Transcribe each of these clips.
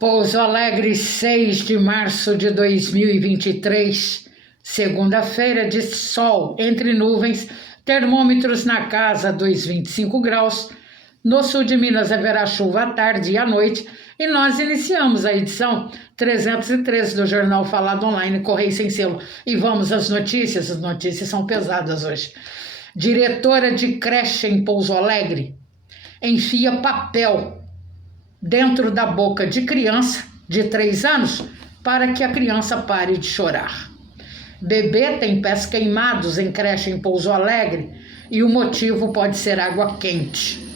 Pouso Alegre, 6 de março de 2023, segunda-feira de sol entre nuvens, termômetros na casa dos 25 graus. No sul de Minas haverá chuva à tarde e à noite e nós iniciamos a edição 313 do Jornal Falado Online, Correio Sem Selo. E vamos às notícias, as notícias são pesadas hoje. Diretora de creche em Pouso Alegre enfia papel dentro da boca de criança de 3 anos para que a criança pare de chorar. Bebê tem pés queimados em creche em Pouso Alegre e o motivo pode ser água quente.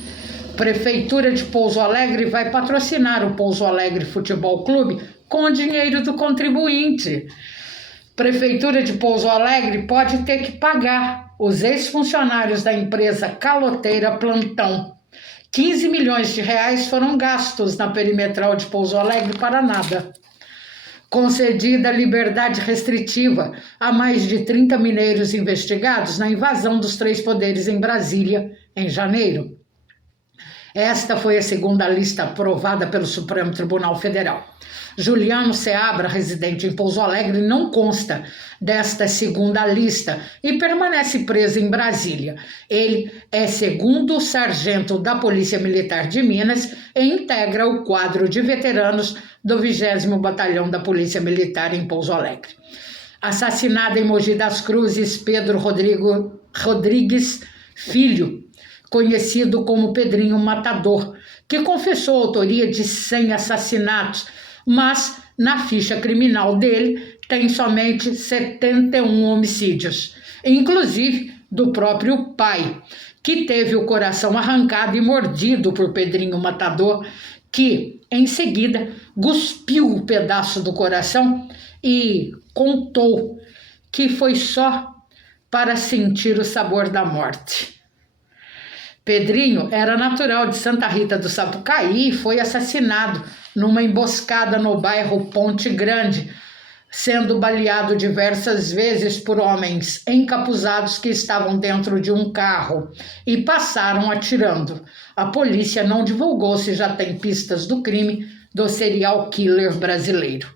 Prefeitura de Pouso Alegre vai patrocinar o Pouso Alegre Futebol Clube com o dinheiro do contribuinte. Prefeitura de Pouso Alegre pode ter que pagar os ex-funcionários da empresa caloteira Plantão. 15 milhões de reais foram gastos na perimetral de Pouso Alegre para nada. Concedida liberdade restritiva a mais de 30 mineiros investigados na invasão dos 3 poderes em Brasília, em janeiro. Esta foi a segunda lista aprovada pelo Supremo Tribunal Federal. Juliano Seabra, residente em Pouso Alegre, não consta desta segunda lista e permanece preso em Brasília. Ele é segundo sargento da Polícia Militar de Minas e integra o quadro de veteranos do 20º Batalhão da Polícia Militar em Pouso Alegre. Assassinado em Mogi das Cruzes, Pedro Rodrigues Filho, conhecido como Pedrinho Matador, que confessou a autoria de 100 assassinatos, mas na ficha criminal dele tem somente 71 homicídios, inclusive do próprio pai, que teve o coração arrancado e mordido por Pedrinho Matador, que em seguida cuspiu o pedaço do coração e contou que foi só para sentir o sabor da morte. Pedrinho era natural de Santa Rita do Sapucaí e foi assassinado numa emboscada no bairro Ponte Grande, sendo baleado diversas vezes por homens encapuzados que estavam dentro de um carro e passaram atirando. A polícia não divulgou se já tem pistas do crime do serial killer brasileiro.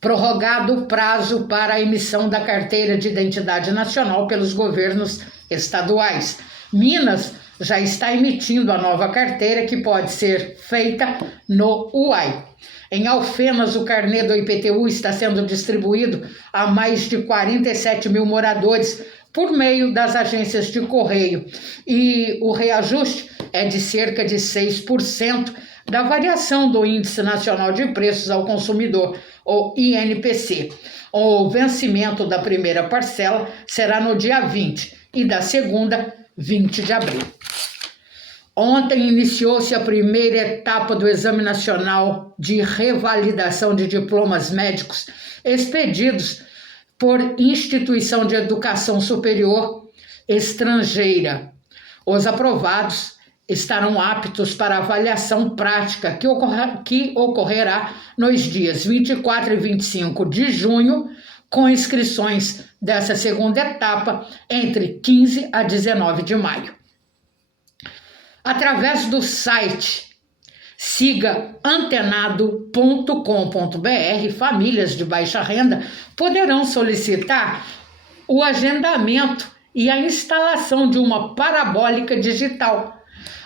Prorrogado o prazo para a emissão da carteira de identidade nacional pelos governos estaduais. Minas já está emitindo a nova carteira, que pode ser feita no UAI. Em Alfenas, o carnê do IPTU está sendo distribuído a mais de 47 mil moradores por meio das agências de correio e o reajuste é de cerca de 6% da variação do Índice Nacional de Preços ao Consumidor, o INPC. O vencimento da primeira parcela será no dia 20 e da segunda, 20 de abril. Ontem iniciou-se a primeira etapa do Exame Nacional de Revalidação de Diplomas Médicos expedidos por instituição de educação superior estrangeira. Os aprovados estarão aptos para avaliação prática que ocorrerá nos dias 24 e 25 de junho, com inscrições dessa segunda etapa entre 15 a 19 de maio. Através do site siga antenado.com.br, famílias de baixa renda poderão solicitar o agendamento e a instalação de uma parabólica digital.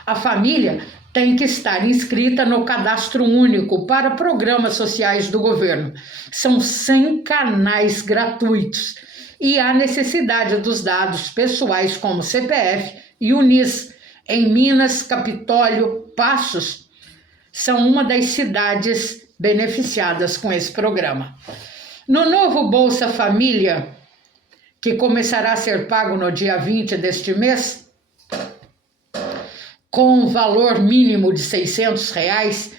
A família tem que estar inscrita no Cadastro Único para programas sociais do governo. São 100 canais gratuitos e há necessidade dos dados pessoais como CPF e UNIS. Em Minas, Capitólio, Passos são uma das cidades beneficiadas com esse programa. No novo Bolsa Família, que começará a ser pago no dia 20 deste mês, com valor mínimo de R$600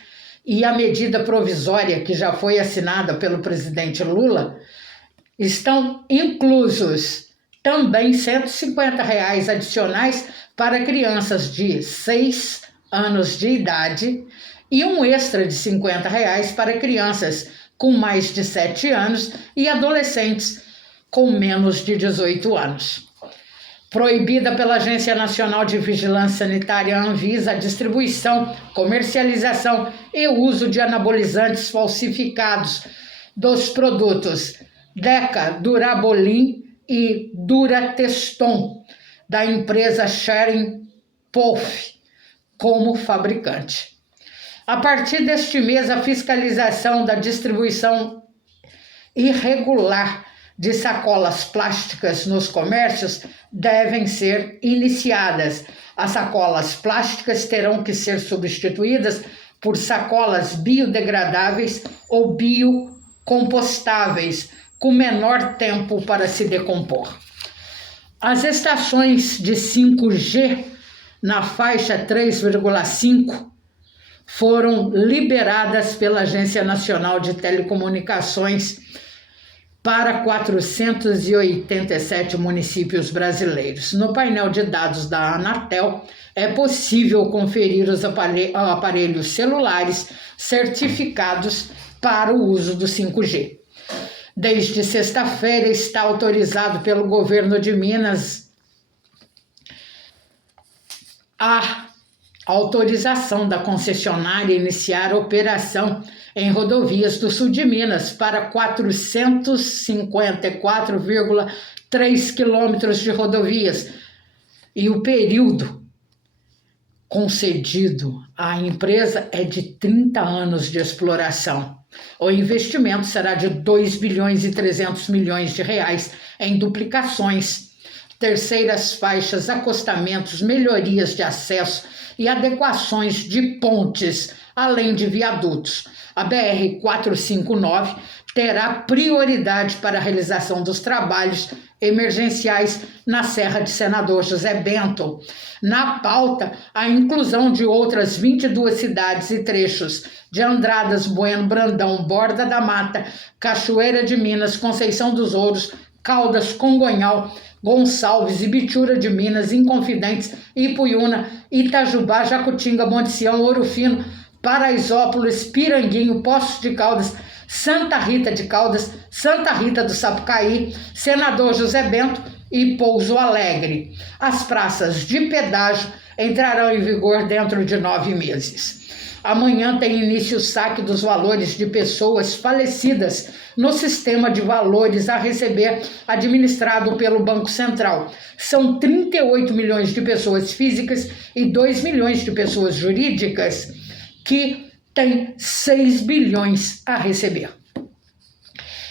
e a medida provisória que já foi assinada pelo presidente Lula, estão inclusos também R$150 adicionais para crianças de 6 anos de idade e um extra de R$50 para crianças com mais de 7 anos e adolescentes com menos de 18 anos. Proibida pela Agência Nacional de Vigilância Sanitária, Anvisa, a distribuição, comercialização e uso de anabolizantes falsificados dos produtos Deca, Durabolin e Durateston, da empresa Schering Plough, como fabricante. A partir deste mês, a fiscalização da distribuição irregular de sacolas plásticas nos comércios devem ser iniciadas. As sacolas plásticas terão que ser substituídas por sacolas biodegradáveis ou biocompostáveis, com menor tempo para se decompor. As estações de 5G na faixa 3,5 foram liberadas pela Agência Nacional de Telecomunicações para 487 municípios brasileiros. No painel de dados da Anatel, é possível conferir os aparelhos celulares certificados para o uso do 5G. Desde sexta-feira está autorizado pelo governo de Minas a autorização da concessionária iniciar a operação em rodovias do sul de Minas para 454,3 quilômetros de rodovias, e o período concedido à empresa é de 30 anos de exploração. O investimento será de 2 bilhões e 300 milhões de reais em duplicações, terceiras faixas, acostamentos, melhorias de acesso e adequações de pontes, além de viadutos. A BR-459 terá prioridade para a realização dos trabalhos emergenciais na Serra de Senador José Bento. Na pauta, a inclusão de outras 22 cidades e trechos de Andradas, Bueno, Brandão, Borda da Mata, Cachoeira de Minas, Conceição dos Ouros, Caldas, Congonhal, Gonçalves, Ibitura de Minas, Inconfidentes, Ipuiuna, Itajubá, Jacutinga, Monte Sião, Ouro Fino, Paraisópolis, Piranguinho, Poços de Caldas, Santa Rita de Caldas, Santa Rita do Sapucaí, Senador José Bento e Pouso Alegre. As praças de pedágio entrarão em vigor dentro de 9 meses. Amanhã tem início o saque dos valores de pessoas falecidas no sistema de valores a receber administrado pelo Banco Central. São 38 milhões de pessoas físicas e 2 milhões de pessoas jurídicas que têm 6 bilhões a receber.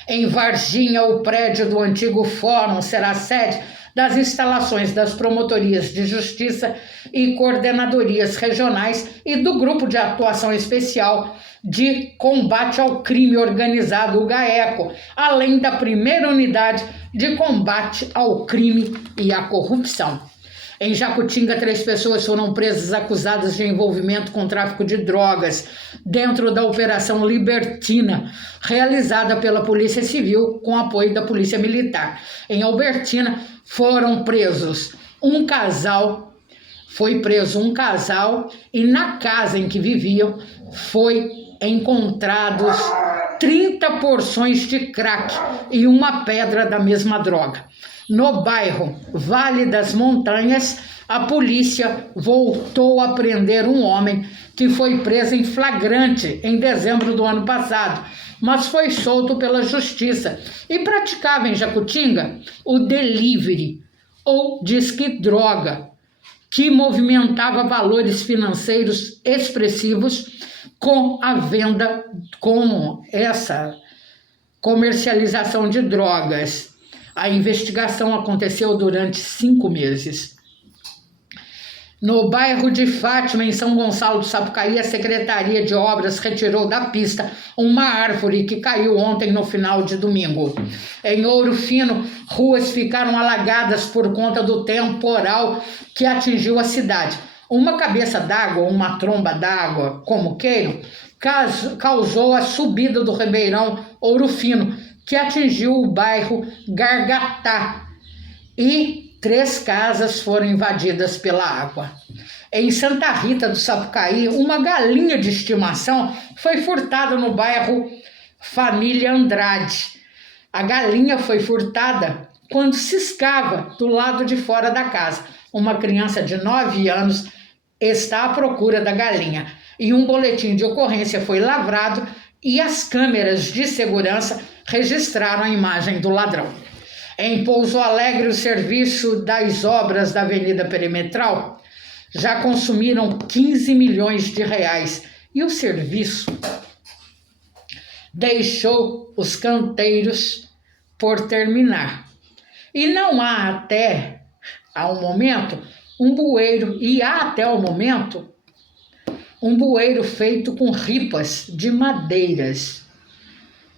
Em Varginha, o prédio do antigo Fórum será sede das instalações das promotorias de justiça e coordenadorias regionais e do Grupo de Atuação Especial de Combate ao Crime Organizado, o GAECO, além da primeira unidade de combate ao crime e à corrupção. Em Jacutinga, 3 pessoas foram presas acusadas de envolvimento com tráfico de drogas dentro da Operação Libertina, realizada pela Polícia Civil com apoio da Polícia Militar. Em Albertina, foram presos foi preso um casal e na casa em que viviam foi encontrados 30 porções de crack e uma pedra da mesma droga. No bairro Vale das Montanhas, a polícia voltou a prender um homem que foi preso em flagrante em dezembro do ano passado, mas foi solto pela justiça e praticava em Jacutinga o delivery, ou disque droga, que movimentava valores financeiros expressivos com a venda, com essa comercialização de drogas. A investigação aconteceu durante 5 meses. No bairro de Fátima, em São Gonçalo do Sapucaí, a Secretaria de Obras retirou da pista uma árvore que caiu ontem no final de domingo. Em Ouro Fino, ruas ficaram alagadas por conta do temporal que atingiu a cidade. Uma cabeça d'água, uma tromba d'água, como queiram, causou a subida do Ribeirão Ouro Fino, que atingiu o bairro Gargatá, e 3 casas foram invadidas pela água. Em Santa Rita do Sapucaí, uma galinha de estimação foi furtada no bairro Família Andrade. A galinha foi furtada quando ciscava do lado de fora da casa. Uma criança de 9 anos está à procura da galinha. E um boletim de ocorrência foi lavrado e as câmeras de segurança registraram a imagem do ladrão. Em Pouso Alegre, o serviço das obras da Avenida Perimetral já consumiram 15 milhões de reais e o serviço deixou os canteiros por terminar. E não há até ao momento um bueiro, e há até o momento um bueiro feito com ripas de madeiras.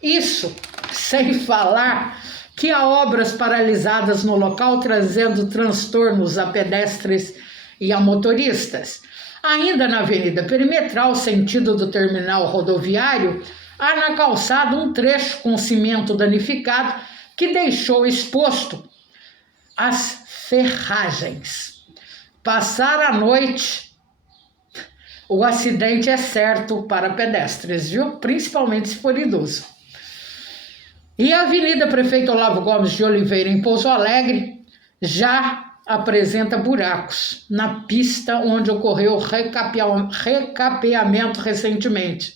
Isso sem falar que há obras paralisadas no local, trazendo transtornos a pedestres e a motoristas. Ainda na Avenida Perimetral, sentido do terminal rodoviário, há na calçada um trecho com cimento danificado que deixou exposto as ferragens. Passar a noite, o acidente é certo para pedestres, viu? Principalmente se for idoso. E a Avenida Prefeito Olavo Gomes de Oliveira, em Pouso Alegre, já apresenta buracos na pista onde ocorreu recapeamento recentemente.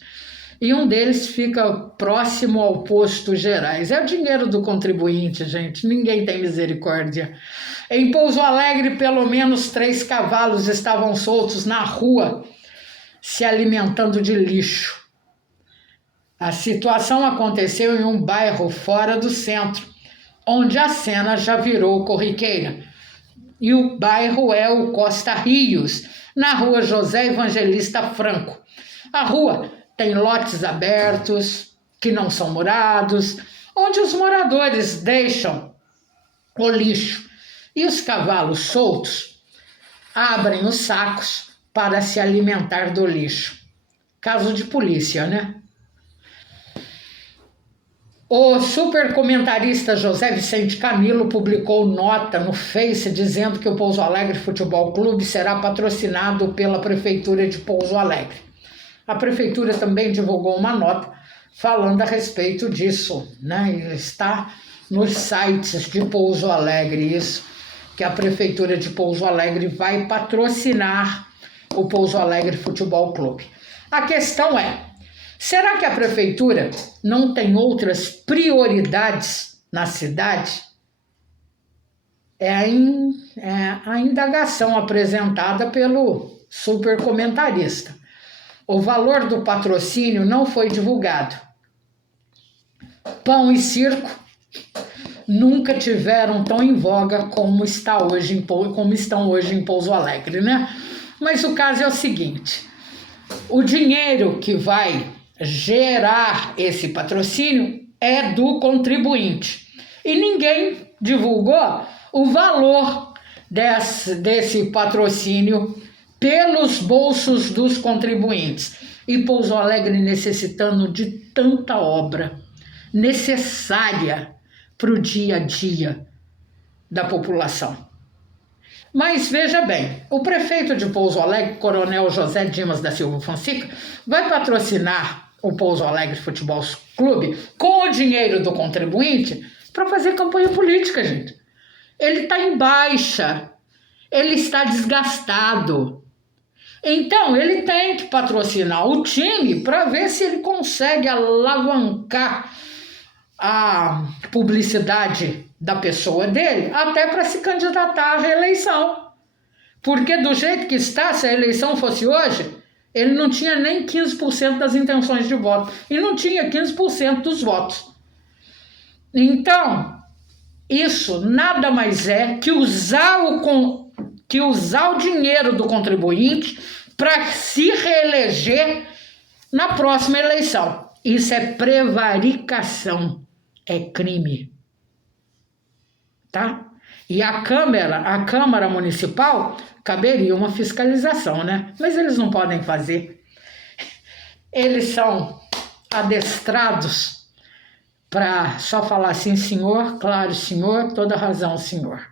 E um deles fica próximo ao posto Gerais. É o dinheiro do contribuinte, gente, ninguém tem misericórdia. Em Pouso Alegre, pelo menos 3 cavalos estavam soltos na rua, se alimentando de lixo. A situação aconteceu em um bairro fora do centro, onde a cena já virou corriqueira. E o bairro é o Costa Rios, na rua José Evangelista Franco. A rua tem lotes abertos, que não são murados, onde os moradores deixam o lixo. E os cavalos soltos abrem os sacos para se alimentar do lixo. Caso de polícia, né? O super comentarista José Vicente Camilo publicou nota no Face dizendo que o Pouso Alegre Futebol Clube será patrocinado pela Prefeitura de Pouso Alegre. A Prefeitura também divulgou uma nota falando a respeito disso, né? Está nos sites de Pouso Alegre isso, que a Prefeitura de Pouso Alegre vai patrocinar o Pouso Alegre Futebol Clube. A questão é, será que a Prefeitura não tem outras prioridades na cidade? É a indagação apresentada pelo super comentarista. O valor do patrocínio não foi divulgado. Pão e circo nunca tiveram tão em voga como estão hoje em Pouso Alegre, né? Mas o caso é o seguinte, o dinheiro que vai gerar esse patrocínio é do contribuinte. E ninguém divulgou o valor desse patrocínio pelos bolsos dos contribuintes. E Pouso Alegre necessitando de tanta obra necessária para o dia a dia da população. Mas veja bem, o prefeito de Pouso Alegre, Coronel José Dimas da Silva Fonseca, vai patrocinar o Pouso Alegre Futebol Clube com o dinheiro do contribuinte para fazer campanha política, gente. Ele está em baixa, ele está desgastado. Então, ele tem que patrocinar o time para ver se ele consegue alavancar a publicidade da pessoa dele, até para se candidatar à reeleição. Porque do jeito que está, se a eleição fosse hoje, ele não tinha nem 15% das intenções de voto. E não tinha 15% dos votos. Então, isso nada mais é que usar o dinheiro do contribuinte para se reeleger na próxima eleição. Isso é prevaricação, é crime. Tá? E a Câmara Municipal caberia uma fiscalização, né? Mas eles não podem fazer. Eles são adestrados para só falar assim, senhor, claro, senhor, toda razão, senhor.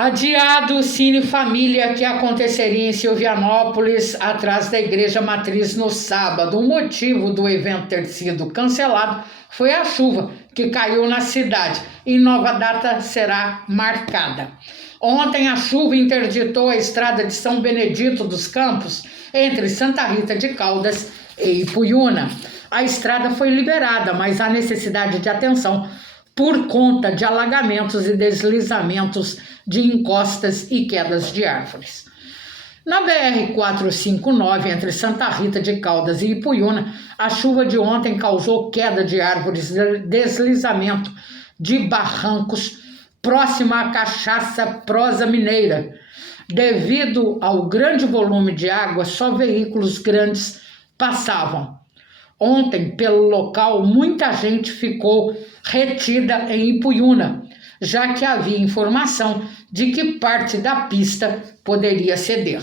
Adiado o Cine Família que aconteceria em Silvianópolis, atrás da Igreja Matriz no sábado. O motivo do evento ter sido cancelado foi a chuva que caiu na cidade e nova data será marcada. Ontem a chuva interditou a estrada de São Benedito dos Campos, entre Santa Rita de Caldas e Ipuiuna. A estrada foi liberada, mas há necessidade de atenção por conta de alagamentos e deslizamentos de encostas e quedas de árvores. Na BR-459, entre Santa Rita de Caldas e Ipuiuna, a chuva de ontem causou queda de árvores e deslizamento de barrancos próxima à Cachaça Prosa Mineira. Devido ao grande volume de água, só veículos grandes passavam. Ontem, pelo local, muita gente ficou retida em Ipuiuna, já que havia informação de que parte da pista poderia ceder.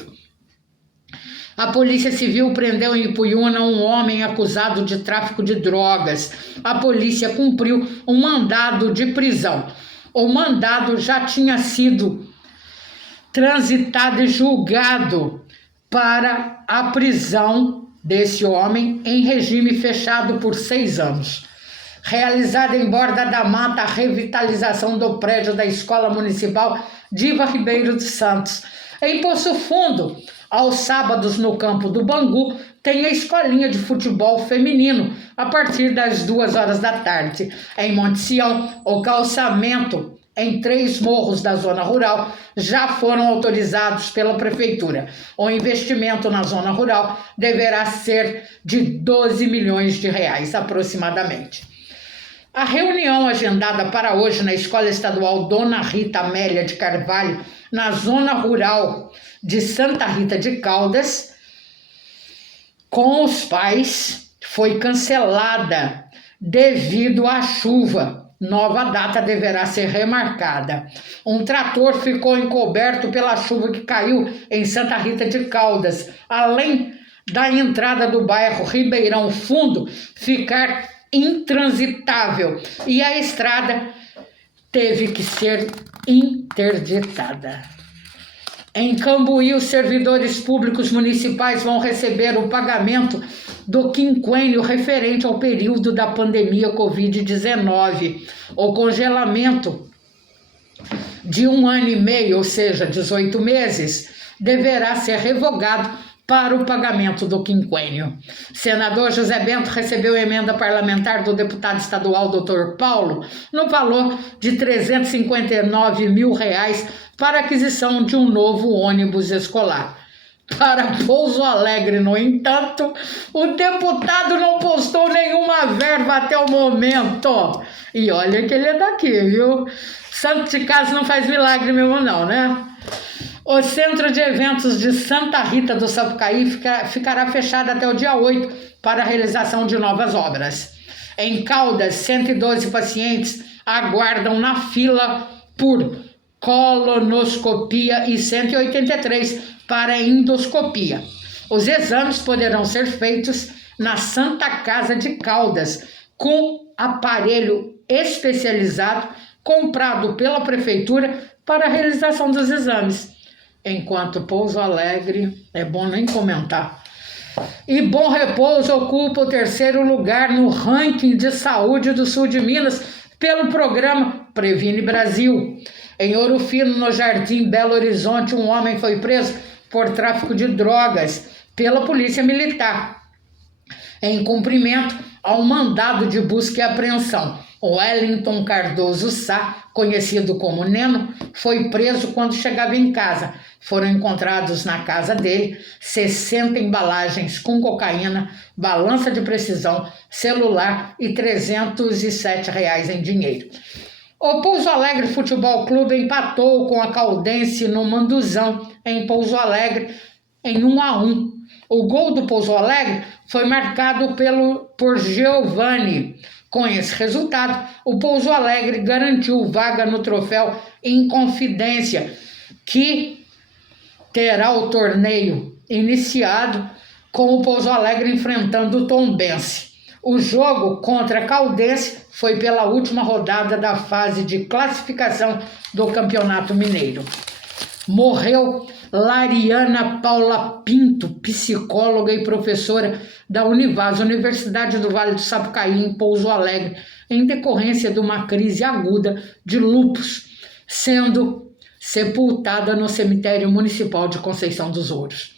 A Polícia Civil prendeu em Ipuiuna um homem acusado de tráfico de drogas. A polícia cumpriu um mandado de prisão. O mandado já tinha sido transitado e julgado para a prisão desse homem em regime fechado por 6 anos. Realizada em Borda da Mata a revitalização do prédio da Escola Municipal Diva Ribeiro dos Santos. Em Poço Fundo, aos sábados no campo do Bangu, tem a escolinha de futebol feminino, a partir das 2 horas da tarde. Em Monte Sião, o calçamento em 3 morros da zona rural já foram autorizados pela prefeitura. O investimento na zona rural deverá ser de 12 milhões de reais aproximadamente. A reunião agendada para hoje na Escola Estadual Dona Rita Amélia de Carvalho, na zona rural de Santa Rita de Caldas, com os pais, foi cancelada devido à chuva. Nova data deverá ser remarcada. Um trator ficou encoberto pela chuva que caiu em Santa Rita de Caldas, além da entrada do bairro Ribeirão Fundo ficar intransitável e a estrada teve que ser interditada. Em Cambuí, os servidores públicos municipais vão receber o pagamento do quinquênio referente ao período da pandemia Covid-19. O congelamento de 1 ano e meio, ou seja, 18 meses, deverá ser revogado para o pagamento do quinquênio. Senador José Bento recebeu emenda parlamentar do deputado estadual Dr. Paulo no valor de R$ 359 mil para aquisição de um novo ônibus escolar. Para Pouso Alegre, no entanto, o deputado não postou nenhuma verba até o momento. E olha que ele é daqui, viu? Santo de casa não faz milagre mesmo não, né? O Centro de Eventos de Santa Rita do Sapucaí ficará fechado até o dia 8 para a realização de novas obras. Em Caldas, 112 pacientes aguardam na fila por colonoscopia e 183 para endoscopia. Os exames poderão ser feitos na Santa Casa de Caldas, com aparelho especializado comprado pela Prefeitura para a realização dos exames. Enquanto Pouso Alegre, é bom nem comentar. E Bom Repouso ocupa o 3º lugar no ranking de saúde do sul de Minas pelo programa Previne Brasil. Em Ouro Fino, no Jardim Belo Horizonte, um homem foi preso por tráfico de drogas pela Polícia Militar, em cumprimento ao mandado de busca e apreensão. Wellington Cardoso Sá, conhecido como Neno, foi preso quando chegava em casa. Foram encontrados na casa dele 60 embalagens com cocaína, balança de precisão, celular e R$ 307 em dinheiro. O Pouso Alegre Futebol Clube empatou com a Caldense no Manduzão, em Pouso Alegre, em 1-1. O gol do Pouso Alegre foi marcado por Giovani. Com esse resultado, o Pouso Alegre garantiu vaga no troféu Inconfidência, que terá o torneio iniciado com o Pouso Alegre enfrentando o Tombense. O jogo contra a Caldense foi pela última rodada da fase de classificação do Campeonato Mineiro. Morreu Lariana Paula Pinto, psicóloga e professora da Univaz, Universidade do Vale do Sapucaí, em Pouso Alegre, em decorrência de uma crise aguda de lúpus, sendo sepultada no cemitério municipal de Conceição dos Ouros.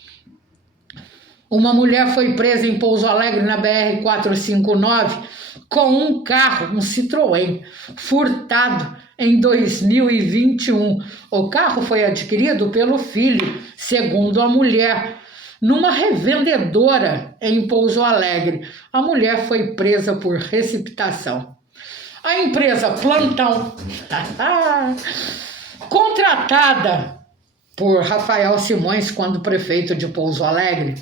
Uma mulher foi presa em Pouso Alegre, na BR-459, com um carro, um Citroën, furtado em 2021. O carro foi adquirido pelo filho, segundo a mulher, numa revendedora em Pouso Alegre. A mulher foi presa por receptação. A empresa Plantão, contratada por Rafael Simões quando prefeito de Pouso Alegre,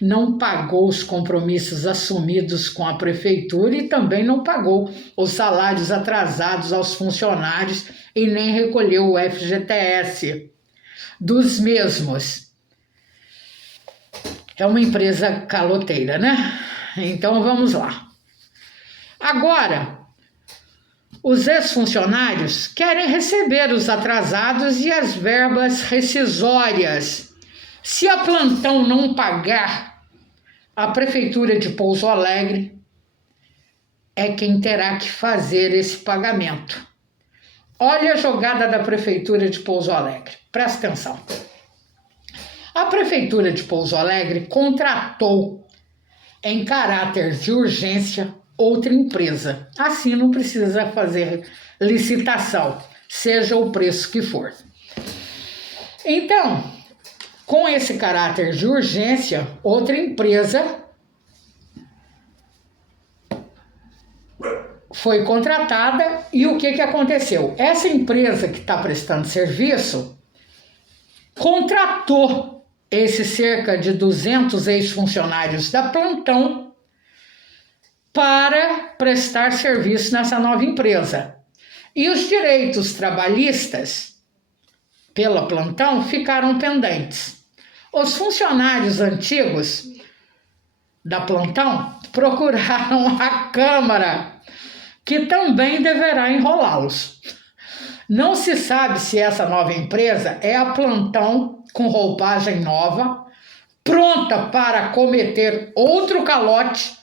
não pagou os compromissos assumidos com a prefeitura e também não pagou os salários atrasados aos funcionários e nem recolheu o FGTS dos mesmos. É uma empresa caloteira, né? Então vamos lá. Agora, os ex-funcionários querem receber os atrasados e as verbas rescisórias. Se a Plantão não pagar, a Prefeitura de Pouso Alegre é quem terá que fazer esse pagamento. Olha a jogada da Prefeitura de Pouso Alegre, presta atenção. A Prefeitura de Pouso Alegre contratou, em caráter de urgência, outra empresa. Assim não precisa fazer licitação, seja o preço que for. Então, com esse caráter de urgência, outra empresa foi contratada e o que aconteceu? Essa empresa que está prestando serviço contratou esses cerca de 200 ex-funcionários da Plantão para prestar serviço nessa nova empresa. E os direitos trabalhistas pela Plantão ficaram pendentes. Os funcionários antigos da Plantão procuraram a Câmara, que também deverá enrolá-los. Não se sabe se essa nova empresa é a Plantão com roupagem nova, pronta para cometer outro calote,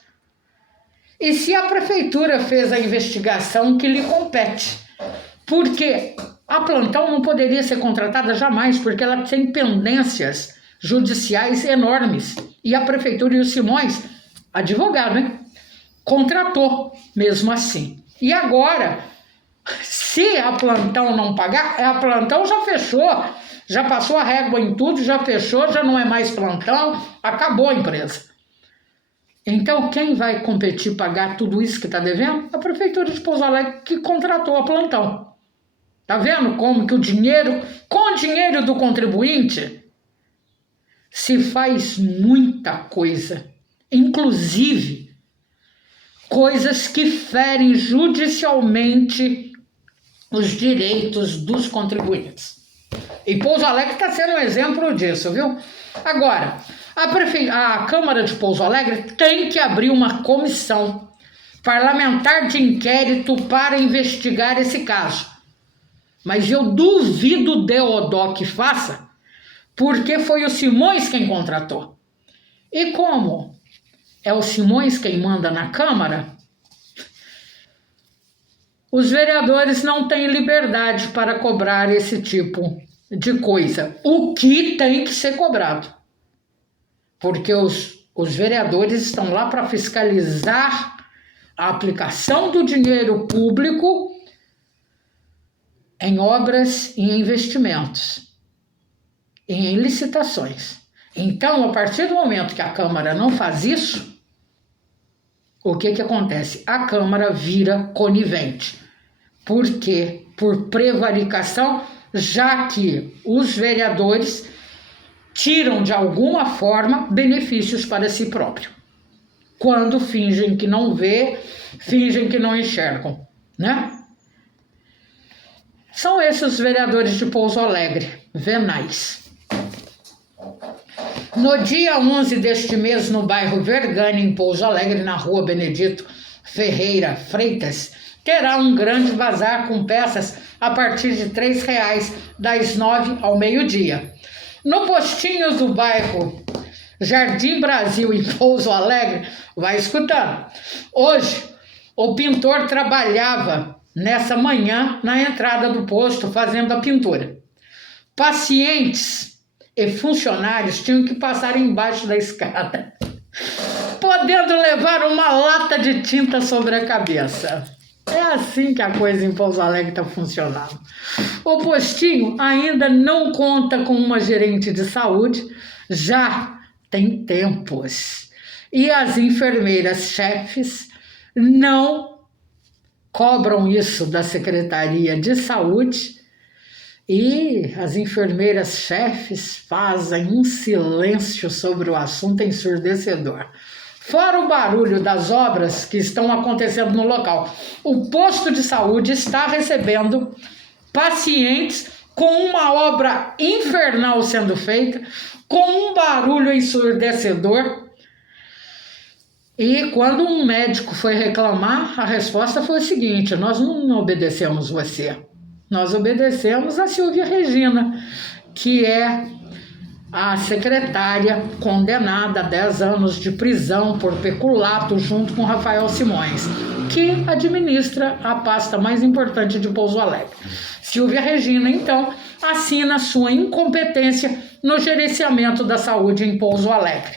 e se a Prefeitura fez a investigação que lhe compete. Porque a Plantão não poderia ser contratada jamais, porque ela tem pendências judiciais enormes. E a Prefeitura e o Simões, advogado, né? Contratou mesmo assim. E agora, se a Plantão não pagar, a Plantão já fechou, já passou a régua em tudo, já fechou, já não é mais Plantão, acabou a empresa. Então, quem vai competir pagar tudo isso que está devendo? A Prefeitura de Pouso Alegre, que contratou a Plantão. Tá vendo como que o dinheiro, com o dinheiro do contribuinte, se faz muita coisa, inclusive coisas que ferem judicialmente os direitos dos contribuintes. E Pouso Alegre está sendo um exemplo disso, viu? Agora, a Câmara de Pouso Alegre tem que abrir uma comissão parlamentar de inquérito para investigar esse caso. Mas eu duvido Deodó que faça, porque foi o Simões quem contratou. E como é o Simões quem manda na Câmara, os vereadores não têm liberdade para cobrar esse tipo de coisa, o que tem que ser cobrado. Porque os vereadores estão lá para fiscalizar a aplicação do dinheiro público em obras e em investimentos, e em licitações. Então, a partir do momento que a Câmara não faz isso, o que acontece? A Câmara vira conivente. Por quê? Por prevaricação, já que os vereadores tiram de alguma forma benefícios para si próprio. Quando fingem que não vê, fingem que não enxergam, né? São esses os vereadores de Pouso Alegre, venais. No dia 11 deste mês, no bairro Vergani, em Pouso Alegre, na rua Benedito Ferreira Freitas, terá um grande bazar com peças a partir de R$ 3,00, das 9 ao meio-dia. No postinho do bairro Jardim Brasil, em Pouso Alegre, vai escutando. Hoje, o pintor trabalhava nessa manhã na entrada do posto fazendo a pintura. Pacientes e funcionários tinham que passar embaixo da escada, podendo levar uma lata de tinta sobre a cabeça. É assim que a coisa em Pouso Alegre está funcionando. O postinho ainda não conta com uma gerente de saúde, já tem tempos. E as enfermeiras-chefes não cobram isso da Secretaria de Saúde, e as enfermeiras-chefes fazem um silêncio sobre o assunto ensurdecedor. Fora o barulho das obras que estão acontecendo no local, o posto de saúde está recebendo pacientes com uma obra infernal sendo feita, com um barulho ensurdecedor. E quando um médico foi reclamar, a resposta foi o seguinte: nós não obedecemos você, nós obedecemos a Silvia Regina, que é a secretária condenada a 10 anos de prisão por peculato junto com Rafael Simões, que administra a pasta mais importante de Pouso Alegre. Silvia Regina, então, assina sua incompetência no gerenciamento da saúde em Pouso Alegre,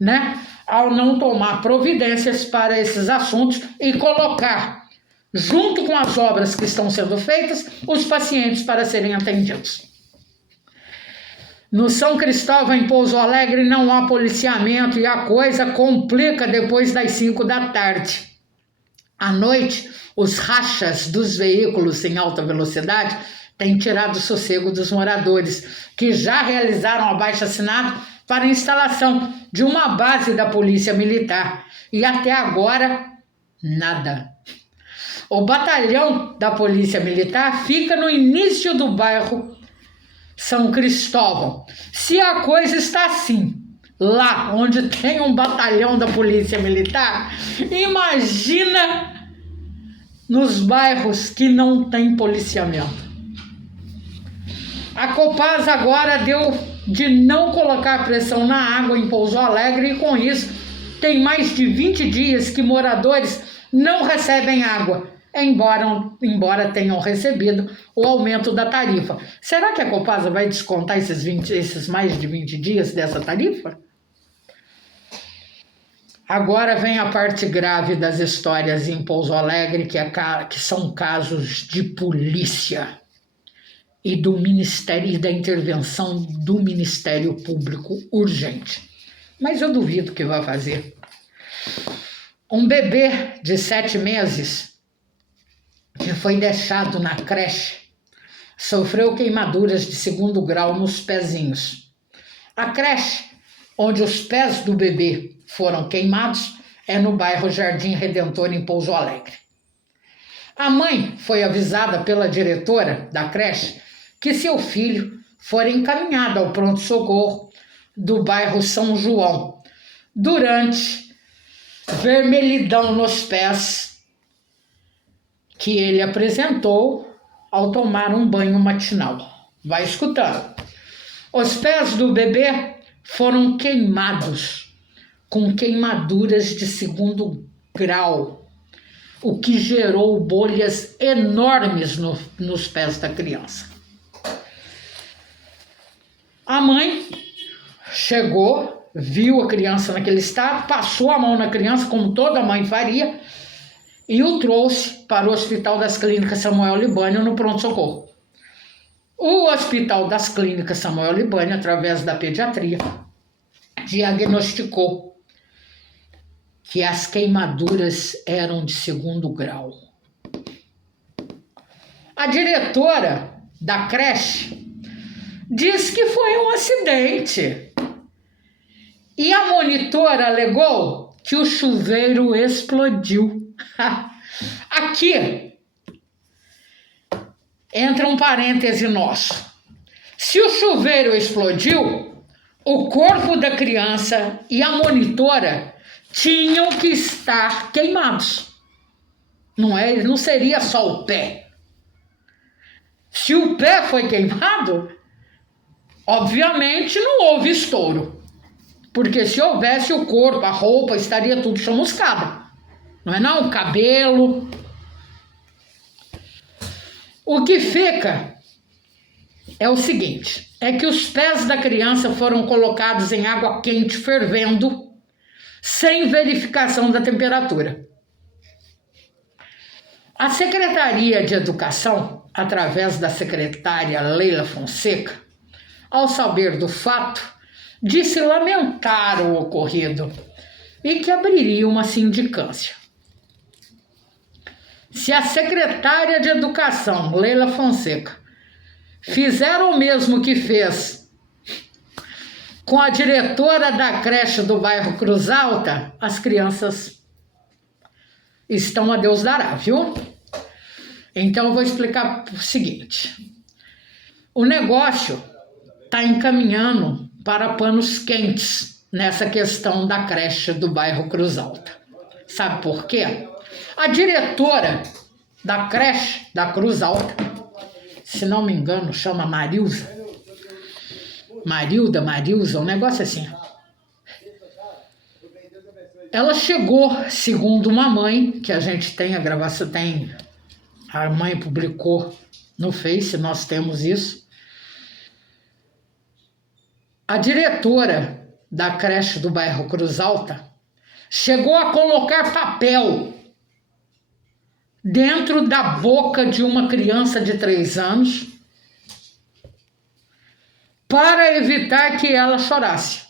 né? Ao não tomar providências para esses assuntos e colocar, junto com as obras que estão sendo feitas, os pacientes para serem atendidos. No São Cristóvão, em Pouso Alegre, não há policiamento e a coisa complica depois das 5 da tarde. À noite, os rachas dos veículos em alta velocidade têm tirado o sossego dos moradores, que já realizaram abaixo-assinado para a instalação de uma base da Polícia Militar. E até agora, nada. O batalhão da Polícia Militar fica no início do bairro São Cristóvão. Se a coisa está assim, lá onde tem um batalhão da Polícia Militar, imagina nos bairros que não tem policiamento. A Copasa agora deu de não colocar pressão na água em Pouso Alegre e com isso tem mais de 20 dias que moradores não recebem água, embora tenham recebido o aumento da tarifa. Será que a Copasa vai descontar esses mais de 20 dias dessa tarifa? Agora vem a parte grave das histórias em Pouso Alegre, que são casos de polícia e do Ministério e da intervenção do Ministério Público urgente. Mas eu duvido que vai fazer. Um bebê de 7 meses que foi deixado na creche sofreu queimaduras de 2º grau nos pezinhos. A creche onde os pés do bebê foram queimados é no bairro Jardim Redentor, em Pouso Alegre. A mãe foi avisada pela diretora da creche que seu filho fora encaminhado ao pronto-socorro do bairro São João durante vermelhidão nos pés que ele apresentou ao tomar um banho matinal. Vai escutando. Os pés do bebê foram queimados com queimaduras de 2º grau, o que gerou bolhas enormes nos pés da criança. A mãe chegou, viu a criança naquele estado, passou a mão na criança, como toda mãe faria, e o trouxe para o Hospital das Clínicas Samuel Libânio, no pronto-socorro. O Hospital das Clínicas Samuel Libânio, através da pediatria, diagnosticou que as queimaduras eram de 2º grau. A diretora da creche diz que foi um acidente. E a monitora alegou que o chuveiro explodiu. Aqui entra um parêntese nosso. Se o chuveiro explodiu, o corpo da criança e a monitora tinham que estar queimados. Não seria só o pé. Se o pé foi queimado, obviamente não houve estouro. Porque se houvesse o corpo, a roupa, estaria tudo chamuscada. Não é não? O cabelo. O que fica é o seguinte, é que os pés da criança foram colocados em água quente fervendo, sem verificação da temperatura. A Secretaria de Educação, através da secretária Leila Fonseca, ao saber do fato, disse lamentar o ocorrido e que abriria uma sindicância. Se a secretária de Educação, Leila Fonseca, fizer o mesmo que fez com a diretora da creche do bairro Cruz Alta, as crianças estão a Deus dará, viu? Então eu vou explicar o seguinte. O negócio está encaminhando para panos quentes nessa questão da creche do bairro Cruz Alta. Sabe por quê? A diretora da creche da Cruz Alta, se não me engano, chama Marilza, um negócio assim. Ela chegou, segundo uma mãe, que a gente tem, a gravação tem, a mãe publicou no Face, nós temos isso. A diretora da creche do bairro Cruz Alta chegou a colocar papel dentro da boca de uma criança de 3 anos para evitar que ela chorasse.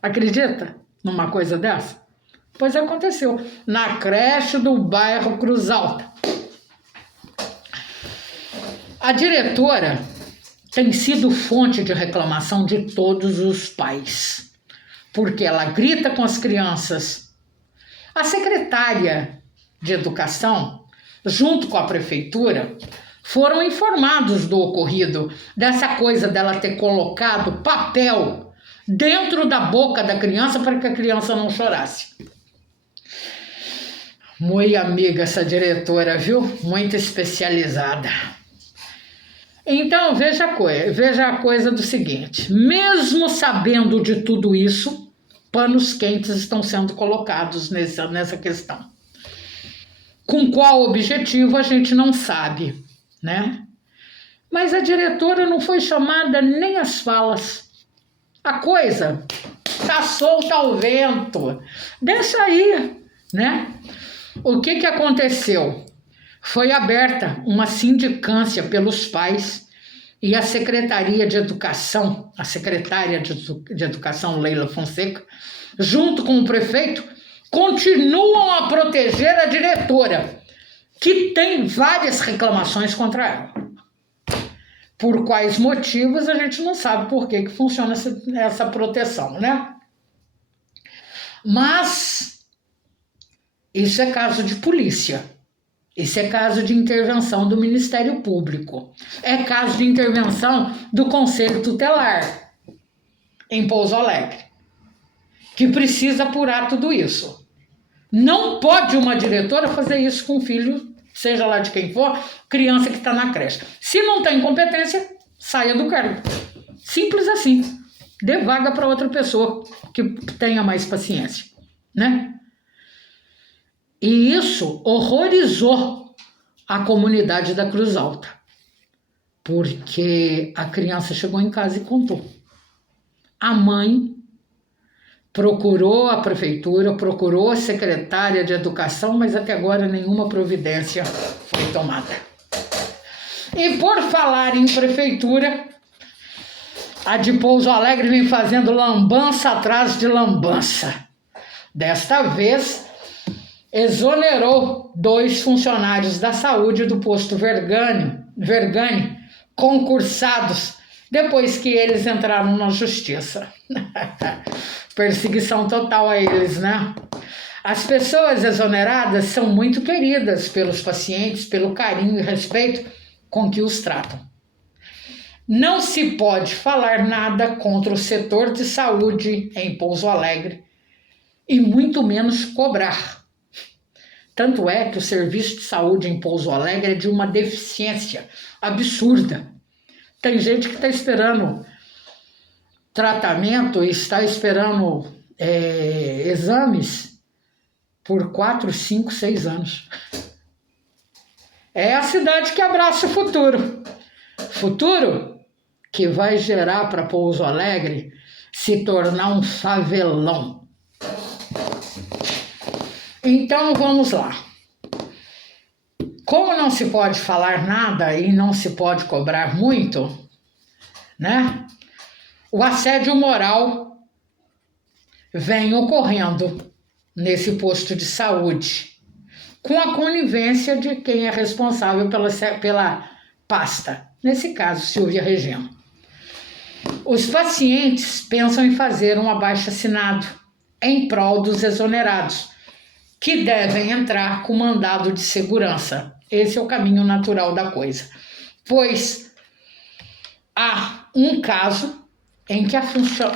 Acredita numa coisa dessa? Pois aconteceu na creche do bairro Cruz Alta. A diretora tem sido fonte de reclamação de todos os pais, porque ela grita com as crianças. A secretária de Educação, junto com a prefeitura, foram informados do ocorrido, dessa coisa dela ter colocado papel dentro da boca da criança para que a criança não chorasse. Muito amiga essa diretora, viu? Muito especializada. Então, veja a coisa do seguinte, mesmo sabendo de tudo isso, panos quentes estão sendo colocados nessa questão. Com qual objetivo a gente não sabe, né? Mas a diretora não foi chamada nem às falas. A coisa tá solta ao vento. Deixa aí, né? O que aconteceu? Foi aberta uma sindicância pelos pais e a Secretaria de Educação, a secretária de Educação, Leila Fonseca, junto com o prefeito, continuam a proteger a diretora, que tem várias reclamações contra ela. Por quais motivos, a gente não sabe por que funciona essa proteção, né? Mas isso é caso de polícia. Isso é caso de intervenção do Ministério Público. É caso de intervenção do Conselho Tutelar em Pouso Alegre, que precisa apurar tudo isso. Não pode uma diretora fazer isso com o filho, seja lá de quem for, criança que está na creche. Se não tem competência, saia do cargo. Simples assim. Dê vaga para outra pessoa que tenha mais paciência, né? E isso horrorizou a comunidade da Cruz Alta, porque a criança chegou em casa e contou. A mãe procurou a prefeitura, procurou a secretária de Educação, mas até agora nenhuma providência foi tomada. E por falar em prefeitura, a de Pouso Alegre vem fazendo lambança atrás de lambança. Desta vez, exonerou 2 funcionários da saúde do posto Vergani, concursados, depois que eles entraram na justiça. Perseguição total a eles, né? As pessoas exoneradas são muito queridas pelos pacientes, pelo carinho e respeito com que os tratam. Não se pode falar nada contra o setor de saúde em Pouso Alegre e muito menos cobrar. Tanto é que o serviço de saúde em Pouso Alegre é de uma deficiência absurda. Tem gente que está esperando tratamento e está esperando exames por 4, 5, 6 anos. É a cidade que abraça o futuro. Futuro que vai gerar para Pouso Alegre se tornar um favelão. Então vamos lá. Como não se pode falar nada e não se pode cobrar muito, né? O assédio moral vem ocorrendo nesse posto de saúde, com a conivência de quem é responsável pela pasta, nesse caso, Silvia Regina. Os pacientes pensam em fazer um abaixo-assinado em prol dos exonerados, que devem entrar com mandado de segurança. Esse é o caminho natural da coisa, pois há um caso em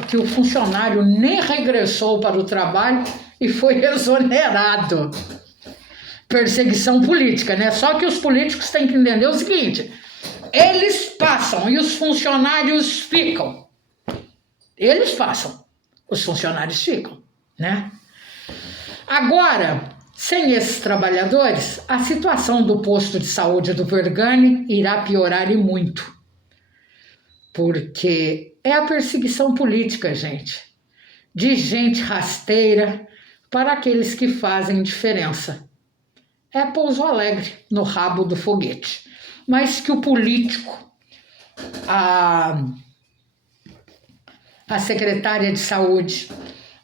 que o funcionário nem regressou para o trabalho e foi exonerado. Perseguição política, né? Só que os políticos têm que entender o seguinte: eles passam e os funcionários ficam. Eles passam, os funcionários ficam, né? Agora, sem esses trabalhadores, a situação do posto de saúde do Vergani irá piorar e muito. Porque é a perseguição política, gente. De gente rasteira para aqueles que fazem diferença. É Pouso Alegre, no rabo do foguete. Mas que o político, a secretária de saúde,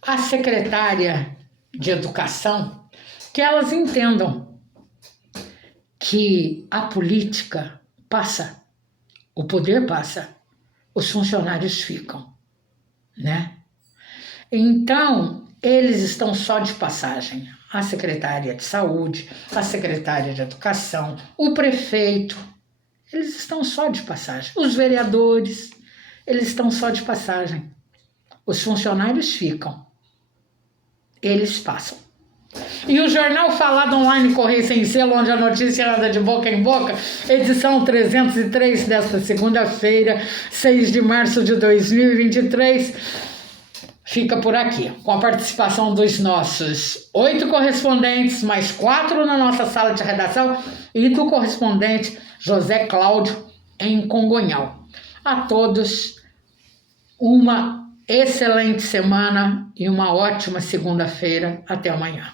a secretária de educação, que elas entendam que a política passa, o poder passa, os funcionários ficam, né? Então, eles estão só de passagem. A secretária de saúde, a secretária de educação, o prefeito, eles estão só de passagem. Os vereadores, eles estão só de passagem. Os funcionários ficam. Eles passam. E o jornal Falado Online Correio Sem Selo, onde a notícia anda de boca em boca, edição 303 desta segunda-feira, 6 de março de 2023, fica por aqui, com a participação dos nossos 8 correspondentes, mais 4 na nossa sala de redação e do correspondente José Cláudio em Congonhal. A todos, uma excelente semana e uma ótima segunda-feira. Até amanhã.